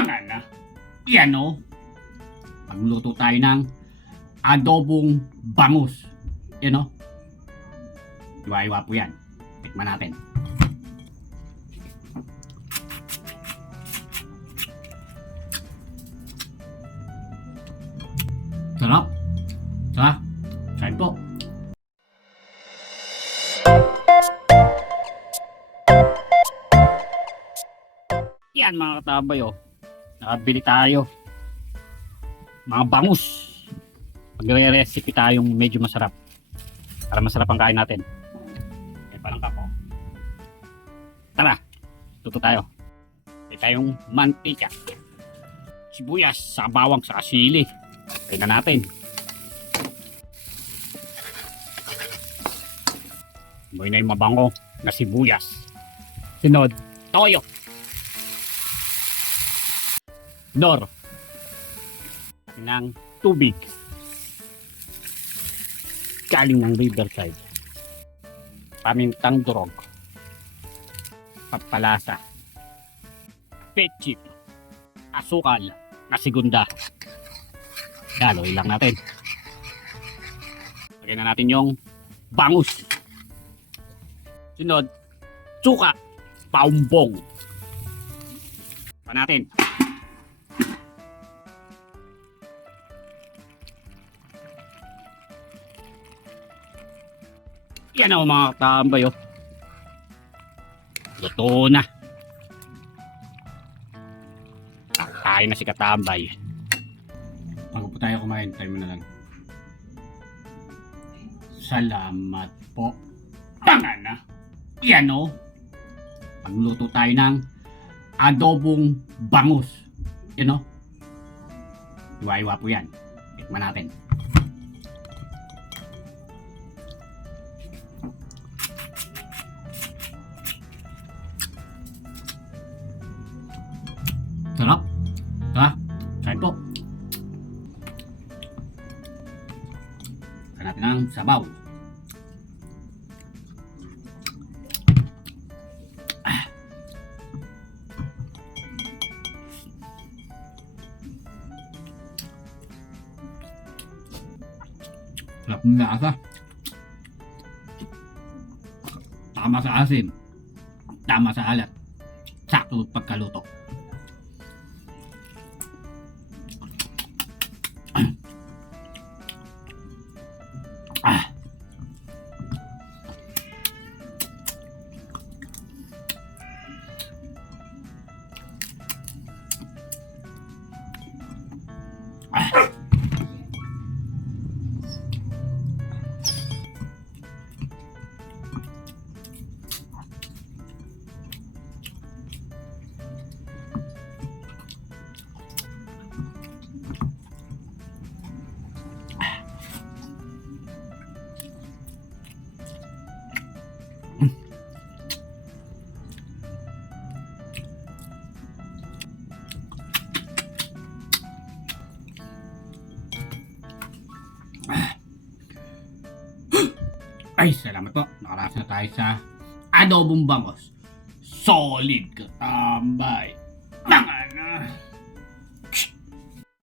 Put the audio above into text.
Tanga na. Yan o. Magluto tayo ng adobong bangus. Yan o. Iwa-iwa po yan. Tikman natin. Sarap. Sarap. Kain po. Yan mga katabay oh. Nakabili tayo. Mga bangus. Magre-recipe tayong medyo masarap. Para masarap ang kain natin. May palangka po. Tara. Tuto tayo. May tayong mantika. Sibuyas, sa bawang, sa sili. Kaya na natin. Moy na yung mabango na sibuyas. Sunod, toyo. Nor. Ng tubig. Galing ng riverside. Pamintang durog. Papalasa. Ketchup. Asukal. Na segunda. Daloy lang natin. Lagyan na natin yung bangus. Sunod, suka. Paumbong. Pa natin. Yan o mga katambay oh. Luto na. Kain na si katambay. Bago po tayo kumain, tayo muna lang. Salamat po. Tanga na. Yan o. Magluto tayo ng adobong bangus. Yan o. Iwa-iwa po yan. Tikman natin. Sarap. Sarap. Kain po. Kain natin ang sabaw. Sarap ng lasa. Tama sa asim. Tama sa alat. Sakto pagkaluto. Ay, salamat po. Nakaranas na tayo sa adobong bangus. Solid katambay. Mga na.